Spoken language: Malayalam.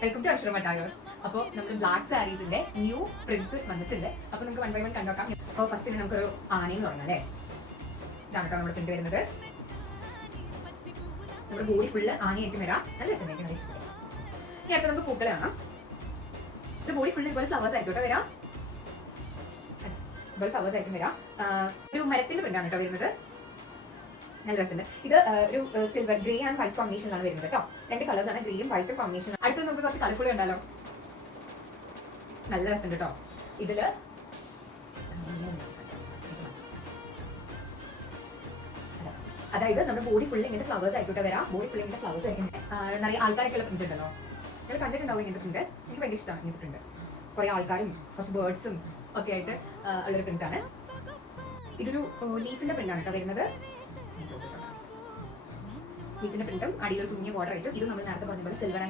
Welcome to അക്ഷരമ tyres. അപ്പോൾ നമ്മൾ ബ്ലാക്ക് സാരീസിന്റെ ന്യൂ പ്രിന്റ്സ് വന്നിട്ടുണ്ട്. അപ്പോൾ നമുക്ക് 1 by 1 കണ്ടോക്കാം. അപ്പോൾ ഫസ്റ്റ് നമുക്കൊരു ആനയെന്ന് തുടങ്ങാം അല്ലേ. ഇതാണ് കേട്ടോ നമ്മുടെ പ്രിന്റ് വരുന്നത്. നമ്മുടെ ബോഡി ഫുള്ള് ആനയായിട്ട് വരാം. നല്ല രസമായിരിക്കും. ഇഷ്ടപ്പെടും. ഇനി അടുത്ത നമുക്ക് പൂക്കൾ കാണാം. ഇത് ബോഡി ഫുള്ള് ഇതുപോലെ ഫ്ലവേഴ്സ് ആയിരിക്കും കേട്ടോ വരാം. ഇതുപോലെ ഫ്ലവേഴ്സ് ആയിരിക്കും വരാം. ഒരു മരത്തിന്റെ പ്രിന്റാണ് കേട്ടോ വരുന്നത്. നല്ല രസമുണ്ട്. ഇത് ഒരു സിൽവർ ഗ്രേ ആൻഡ് വൈറ്റ് കോമ്പിനേഷനിലാണ് വരുന്നത് കേട്ടോ. 2 കളേഴ്സ് ആണ്, ഗ്രീയും വൈറ്റും കോമ്പിനേഷൻ. അടുത്ത് നമുക്ക് കുറച്ച് കളർഫുൾ കണ്ടാലോ. നല്ല രസമുണ്ട് കേട്ടോ. ഇതില് അതായത് നമ്മുടെ ബോഡി ഫുള്ള് ഇങ്ങനത്തെ ഫ്ലവേഴ്സ് ആയിക്കോട്ടെ വരാം. ബോഡി ഫുള്ള് ഇങ്ങനത്തെ ഫ്ലവേഴ്സ് ആയിരിക്കും. നിറയെ ആൾക്കാരൊക്കെ ഉള്ള പ്രിന്റ് ഉണ്ടല്ലോ. നിങ്ങൾ കണ്ടിട്ടുണ്ടാവും ഇങ്ങനത്തെ പ്രിന്റ്. എനിക്ക് ഭയങ്കര ഇഷ്ടമാണ് ഇങ്ങനത്തെ പ്രിന്റ്. കുറെ ആൾക്കാരും കുറച്ച് ബേർഡ്സും ഒക്കെ ആയിട്ട് ഉള്ളൊരു പ്രിന്റാണ്. ഇതൊരു ലീഫിന്റെ പ്രിന്റാണ് കേട്ടോ വരുന്നത്. ലീഫിന്റെ പ്രിന്റും അടിയിൽ കുഞ്ഞു ബോർഡർ ആയിട്ട്. ഇത് നമ്മൾ നേരത്തെ പറഞ്ഞ പോലെ സിൽവർ ആൻഡ്